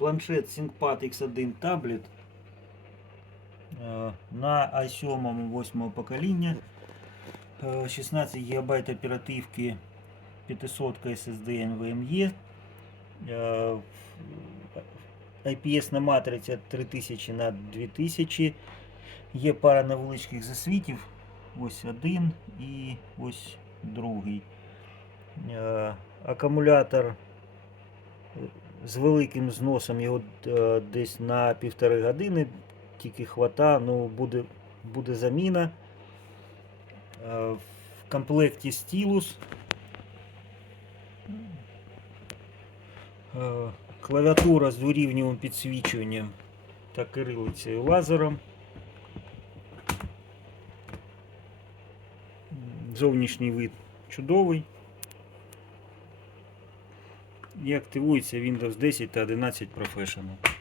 планшет ThinkPad X1 таблет е, на i7 8 покоління. Е, 16 ГБ оперативки 500 SSD NVMe. Е, IPS матриця 3000 на 2000. Є пара невеличких засвітів. Ось один і ось другий. Е, Акумулятор з великим зносом його е, десь на півтори години. Тільки хвата, ну буде, буде заміна. Е, В комплекті стілус. Е, Клавіатура з дворівнювим підсвічуванням та кирилицею лазером. Зовнішній вид чудовий. І активується Windows 10 та 11 Professional.